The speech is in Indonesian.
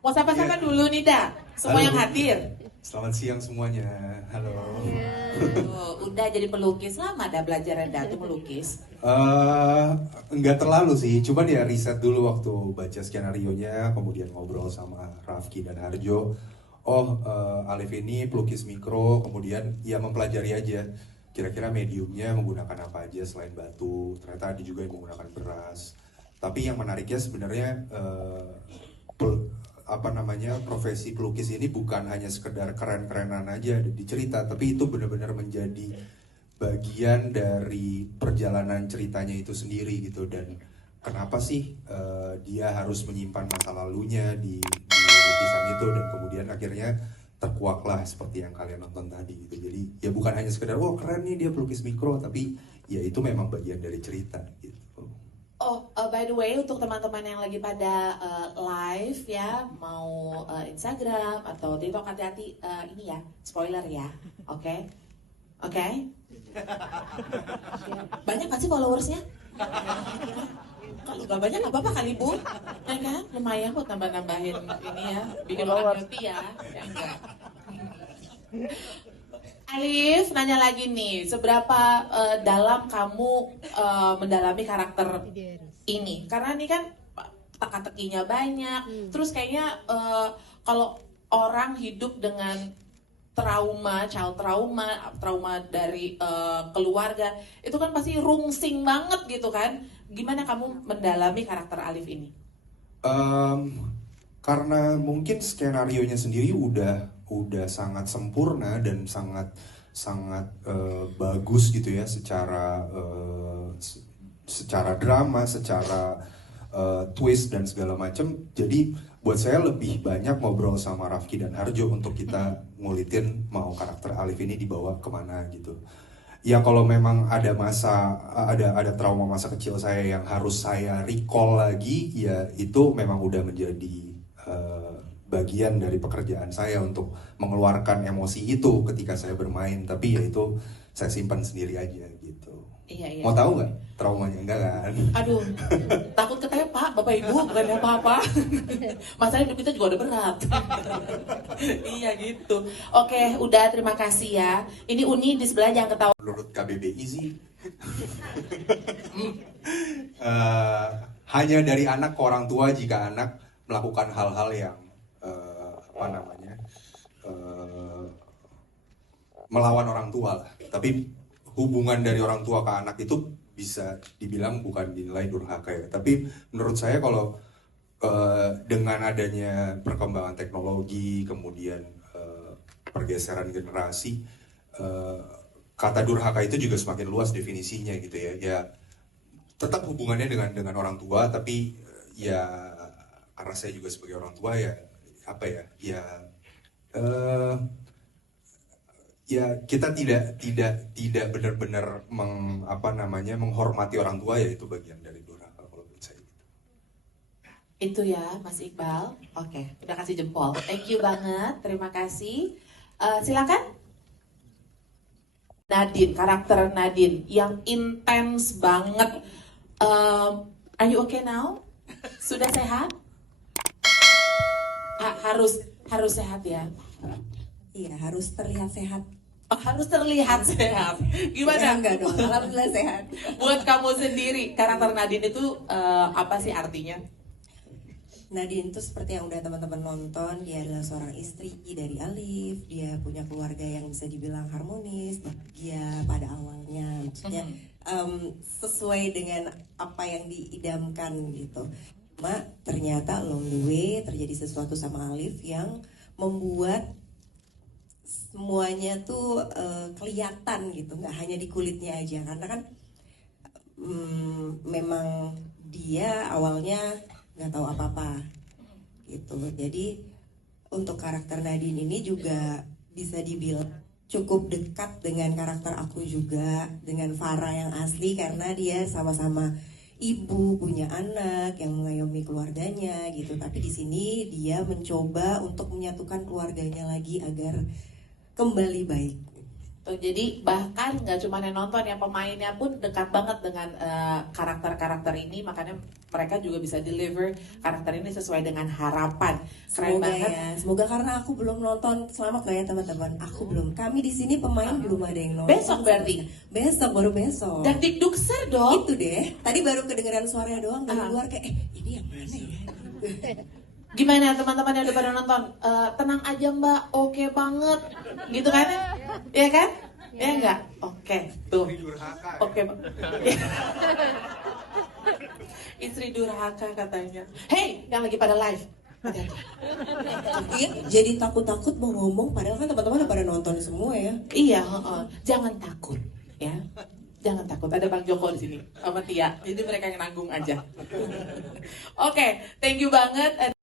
Mau sapa-sapa Ya, dulu nih, Da. Semua halo yang Bu. hadir. Selamat siang semuanya. Halo. Udah jadi pelukis lama dah belajar Da tuh melukis. Eh, nggak terlalu sih, cuman ya riset dulu waktu baca skenario-nya, kemudian ngobrol sama Rafki dan Harjo. Oh, Alif ini pelukis mikro, kemudian ya mempelajari aja kira-kira mediumnya menggunakan apa aja selain batu. Ternyata ada juga yang menggunakan beras. Tapi yang menariknya sebenarnya apa namanya profesi pelukis ini bukan hanya sekedar keren-kerenan aja di cerita, tapi itu benar-benar menjadi bagian dari perjalanan ceritanya itu sendiri gitu. Dan kenapa sih dia harus menyimpan masa lalunya di lukisan itu, dan kemudian akhirnya terkuaklah seperti yang kalian nonton tadi gitu. Jadi ya bukan hanya sekedar oh keren nih dia pelukis mikro, tapi ya itu memang bagian dari cerita gitu. Oh, by the way, untuk teman-teman yang lagi pada live ya, mau Instagram atau TikTok, hati-hati ini ya, spoiler ya, oke? Oke? Banyak nggak sih followersnya? Kalau nggak banyak nggak apa-apa kali Bu, ya kan? Lumayan buat nambah-nambahin ini ya, bikin orang happy ya, ya enggak? Alif, nanya lagi nih, seberapa dalam kamu mendalami karakter ini? Karena ini kan teka-tekinya banyak, terus kayaknya kalau orang hidup dengan trauma, child trauma, trauma dari keluarga, itu kan pasti rungsing banget gitu kan? Gimana kamu mendalami karakter Alif ini? Em, karena mungkin skenarionya sendiri udah sangat sempurna dan sangat sangat bagus gitu ya, secara drama, secara twist dan segala macam. Jadi buat saya lebih banyak ngobrol sama Rafki dan Harjo untuk kita ngulitin mau karakter Alif ini dibawa kemana gitu. Ya kalau memang ada trauma masa kecil saya yang harus saya recall lagi, ya itu memang udah menjadi eh, bagian dari pekerjaan saya untuk mengeluarkan emosi itu ketika saya bermain. Tapi ya itu saya simpan sendiri aja gitu. Iya, iya, Mau iya. tahu nggak traumanya? Enggak kan? Aduh, takut ketepak, Bapak Ibu, bukan apa-apa. Masalah hidup kita juga udah berat. Iya gitu. Oke, udah terima kasih ya. Ini Uni di sebelah jangan ketawa. Menurut KBBI sih eh, hanya dari anak ke orang tua jika anak melakukan hal-hal yang apa namanya eh, melawan orang tua lah. Tapi hubungan dari orang tua ke anak itu bisa dibilang bukan dinilai durhaka ya. Tapi menurut saya kalau dengan adanya perkembangan teknologi, kemudian pergeseran generasi, eh, kata durhaka itu juga semakin luas definisinya gitu ya. Ya tetap hubungannya dengan orang tua, tapi ya karena saya juga sebagai orang tua ya apa ya, ya eh, ya kita tidak benar-benar apa namanya menghormati orang tua, ya itu bagian dari durhaka kalau menurut saya gitu. Itu ya, Mas Iqbal. Oke, udah kasih jempol. Thank you banget, terima kasih. Silakan. Nadine, karakter Nadine yang intens banget. Are you okay now? Sudah sehat? Harus harus sehat ya. Iya, harus terlihat sehat. Oh, harus terlihat sehat. Ya, Gimana? enggak dong, alhamdulillah sehat. Buat kamu sendiri, karakter Nadine itu apa sih artinya? Nadine itu seperti yang udah teman-teman nonton, dia adalah seorang istri dari Alif. Dia punya keluarga yang bisa dibilang harmonis, bahagia pada awalnya. Maksudnya sesuai dengan apa yang diidamkan gitu. Cuma ternyata along the way terjadi sesuatu sama Alif yang membuat semuanya tuh kelihatan gitu, nggak hanya di kulitnya aja. Karena kan memang dia awalnya nggak tahu apa-apa gitu. Jadi untuk karakter Nadine ini juga bisa dibilang cukup dekat dengan karakter aku juga, dengan Farah yang asli, karena dia sama-sama ibu punya anak yang mengayomi keluarganya gitu. Tapi di sini dia mencoba untuk menyatukan keluarganya lagi agar kembali baik. gitu. Jadi bahkan nggak cuma yang nonton, yang pemainnya pun dekat banget dengan karakter-karakter ini, makanya mereka juga bisa deliver karakter ini sesuai dengan harapan. Keren Semoga banget. ya, semoga karena aku belum nonton. Selamat lah ya teman-teman. Aku belum. Kami di sini pemain belum ada yang nonton. Besok berarti? Besok, baru besok. Dan Dikdukser dong. Itu deh. Tadi baru kedengeran suaranya doang dari luar kayak ini yang mana ya? Gimana teman-teman yang udah pada nonton? Tenang aja Mbak, oke banget, gitu kan? Iya kan? Ya enggak? Oke, tuh. Oke, Mbak. Istri durhaka katanya. Hey, yang lagi pada live. Hati-hati. Iya, jadi takut-takut mau ngomong padahal kan teman-teman udah pada nonton semua ya. Iya, jangan takut, ya. Jangan takut, ada Bang Joko di sini sama Tia. Jadi mereka yang nanggung aja. Oke, thank you banget.